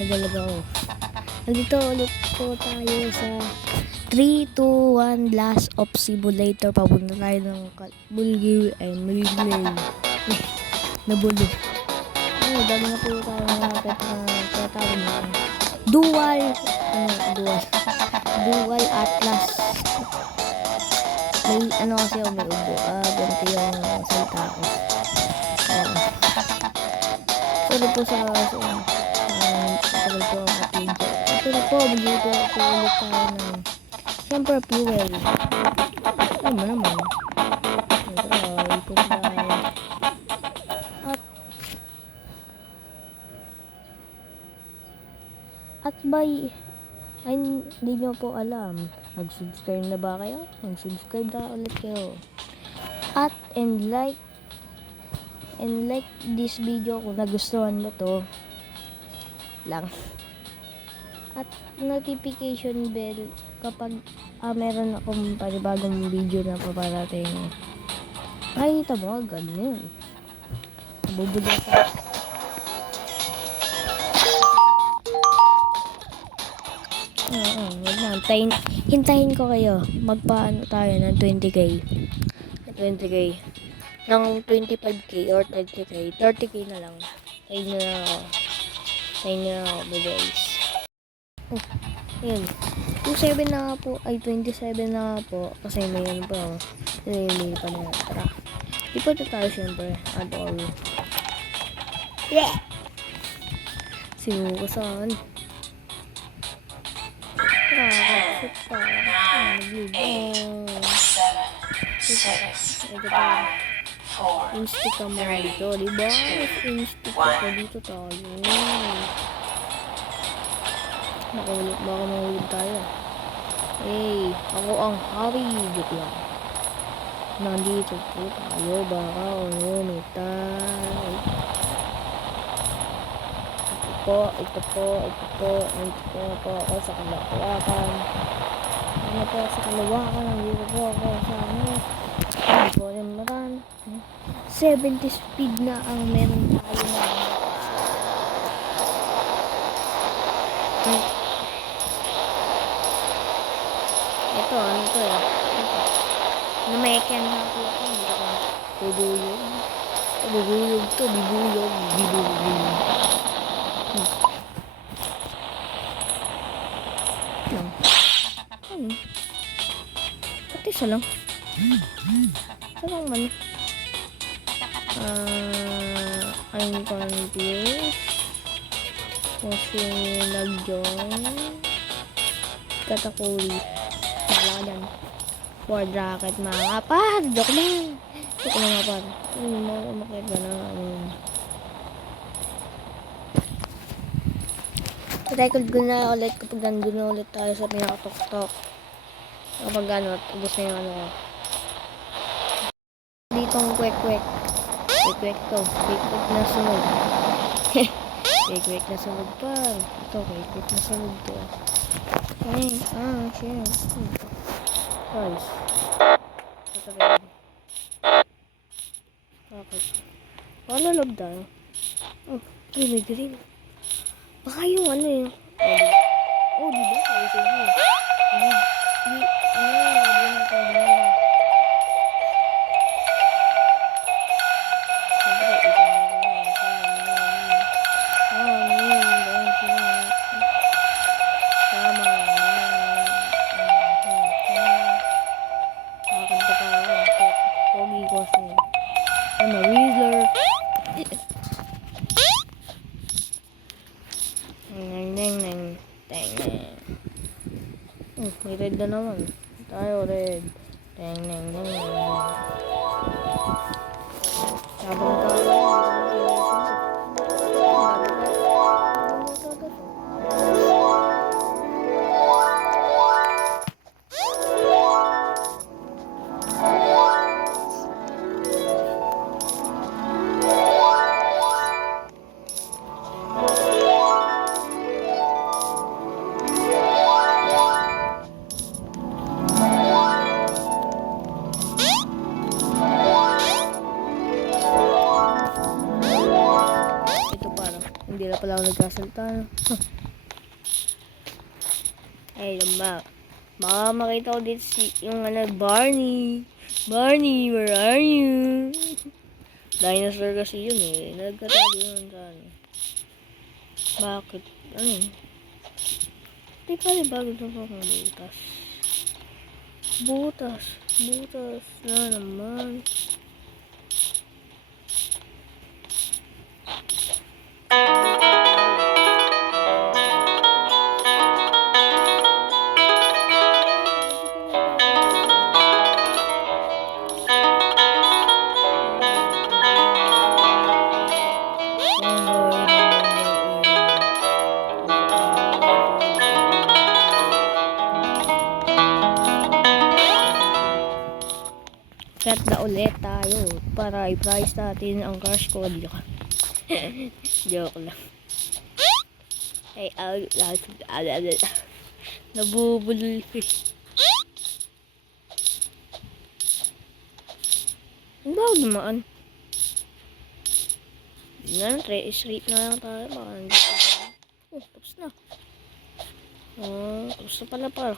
Nagalag ako. Nandito ulit po tayo sa 3, 2, 1 Blast of Simulator. Papunta tayo ng Bulgari ay Mulglay. Nabulo. Ay, dami na po tayo mga tatawag na. Dual Atlas. May ano kasi ako, may ubo. Ganito yung salita ko. Sorry po sa tagal po ang upload ko. Ito na po, mag-iito po ulit tayo ng siyempre fuel. Alam mo naman. Siyempre, ikot tayo. At by ay hindi nyo po alam, mag-subscribe na ba kayo? Mag-subscribe na ulit kayo. At and like this video kung nagustuhan mo to lang. At notification bell kapag meron akong panibagong video na paparating. Nakikita mo agad yun. Bubula ka. Hintayin ko kayo. Magpaano tayo ng 20k. 20k. Ng 25k or 30k. 30k na lang. Tayo na ako, guys. Oh, yun. 27 na nga po. Ay, 27 na nga po. Kasi may ano pa. May pa na. Tara. Ipot na tayo syempre. Add all. Yeah! Sinuko saan? Eight, seven, six, five, four, instik ka mo dito, diba? Instik ka dito tayo. Baka mahulog tayo. Hey, ako ang Harry. Joke lang. Nandito po tayo. Baka may tayo. Ito po ako sa kalawakan. Ano po sa kalawakan, nandito po ako sa hindi po rin maran. 70 speed na ang meron tayo na. Ito, ano to eh. Nameken na po ako. Bibuyog to. Pati isa lang. Sarang man. I'm confused. Kasi nag-join. Katakuri. Wala ka dyan. Board racket mga kapad. Joke lang. Joke lang kapad. Hindi mo umakit ka na. Record ko na ulit kapag nandun na ulit tayo sa pinakatok-tok. Kapag ano, ubos na yung ano ko. Dito ang kwek-kwek. Kwek-kwek to. Kwek-kwek na sunog. Kwek-kwek na sunog pa. Ito, kwek-kwek na sunog to. Ay, shit. Guys. Ito rin. Bakit? Log tayo. Oh, may green. Baka yung ano yun. Oh, diba? Kaya sa inyo. May red na naman. Tayo red. Deng. Sabang ka. Wala akong nagkasalita. No? Ay, lama. Baka makita ko dito yung Barney. Barney, where are you? Dinosaur kasi yun eh. Nagkatabi yun sa ano. Bakit? Ano? Di pala bago na po akong butas. Butas. Butas na naman. Cut na ulit tayo para i-price natin ang crush ko. Joke lang. Ay, nabubulol ko. Ang bago dumaan. Straight na lang tayo. Baka nandito. Tapos na. Tapos na pala par.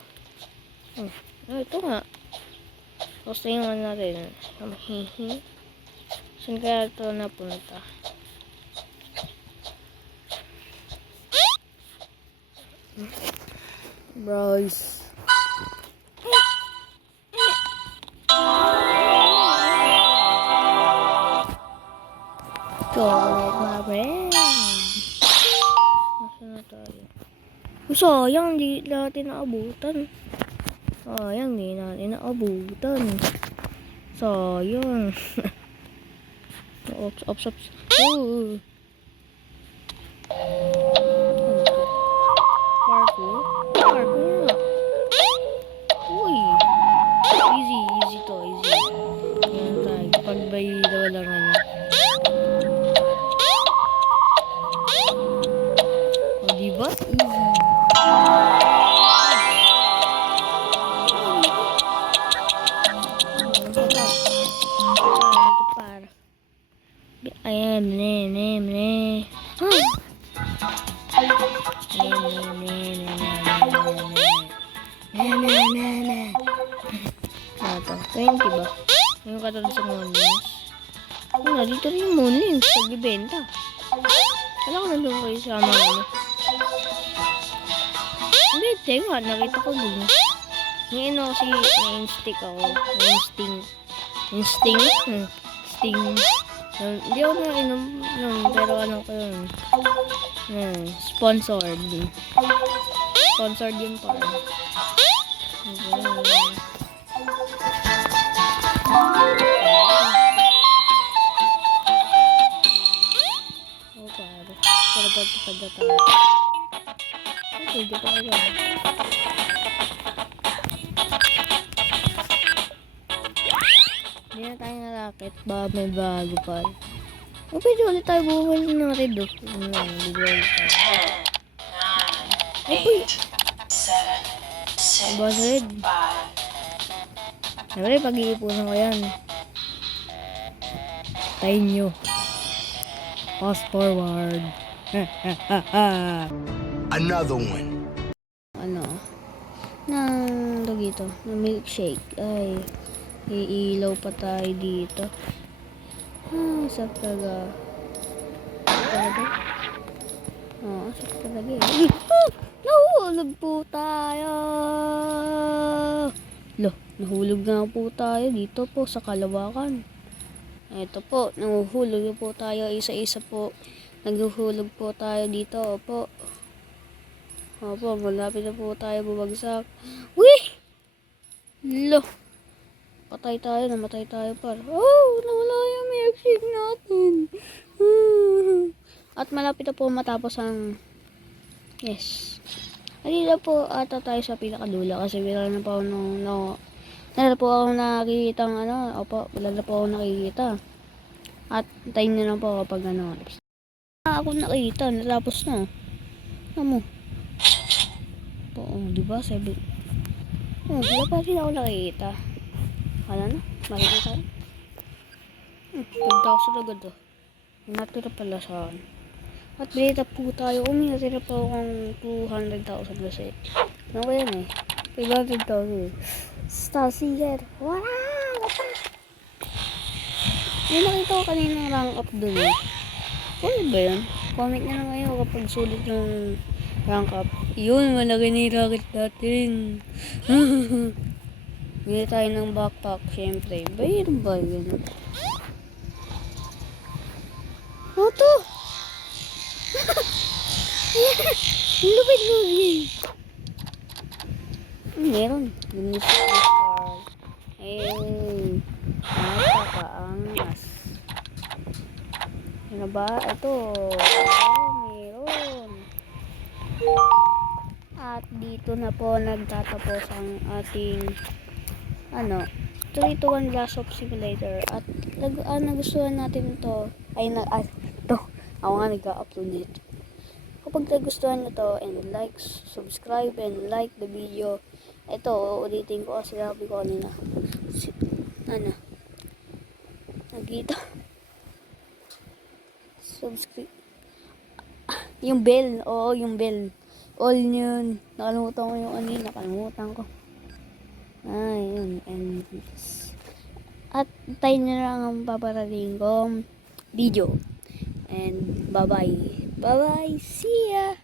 Ito nga. Tapos na yung ano natin. Saan kaya ito napunta? Bryce. Go with my friend. Nasaan na tayo? Sayang, di natin naabutan. Sayang, di natin naabutan. Sayang. Ops. Parkour nga. Uy. Easy to, easy. Ayan tayo. Pagbay daw lang ano. O diba? Easy. Ayan, ne. Ito, 20 ba? Yung katulad sa moonlings. Dito rin yung moonlings. Pagbibenta. Wala ko nandun kayo sa mga ano. Hindi, nga. Nakita ko dun. Ngayon ako kasi na-instinct ako. Instinct? Hindi ako nainom nun. Pero ano ko yun. Sponsored. Sponsored yun pa. Pero pagpapagda tayo. Pwede pa kayo. Hindi na tayo narakit. Baka may bago pa. Pwede ulit tayo bumuli ng red. Hindi ulit tayo. Uy! Boss red. Siyempre, pag-iipunan ko yan. Tayo nyo. Fast forward. Another one. Ano? Dito. Na milkshake. Ay. Iilaw pa tayo dito. Sarap talaga. Sarap talaga eh. Nahulog po tayo. Nahulog nga po tayo dito po sa Kalawakan. Ito po, nahuhulog po tayo isa-isa po. Naghuhulog po tayo dito, opo. Opo, malapit na po tayo bumagsak. Wih! Namatay tayo par. Nawala yung milkshake natin. At malapit na po matapos ang... Yes. Halila po ata tayo sa pinakadulo kasi wala na po wala po ako nakikita wala na po ako nakikita. At tayo na lang po kapag ako nakikita, natapos na. Ano mo? Diba? Wala pa rin ako nakikita. Wala na? Makikita rin. Pagdaw sa agad Natira pala saan. At bilita po tayo. Natira po akong 200,000 kasi. Ano ko yan eh? 500,000. Star Seeker. Wala! Wala! May nakita ko kanina rank up dun eh. Ano ba yun? Comment nyo na kayo kapag sulit yung rank up. Yun, malaki na yung rocket natin. Bili tayo ng backpack, syempre. Bayron ba yun? Ano to? Lupit-lupit. Meron. Gusto ko star. Napakaangas. Ano ba? Ito. Meron. At dito na po nagtatapos ang ating 3 to 1 Last of Simulator. At nagustuhan natin ito. Ito. Ako nga nag-upload nito. Kapag nagustuhan nyo to, and like, subscribe, and like the video. Ito, ulitin ko kasi sabi ko kanina. Nagkita. Subscribe. Yung bell. Oo, yung bell. All yun. Nakalimutan ko yung nakalimutan ko. Yun. And, at tayo na lang ang paparating kong video. And, bye-bye. Bye-bye. See ya!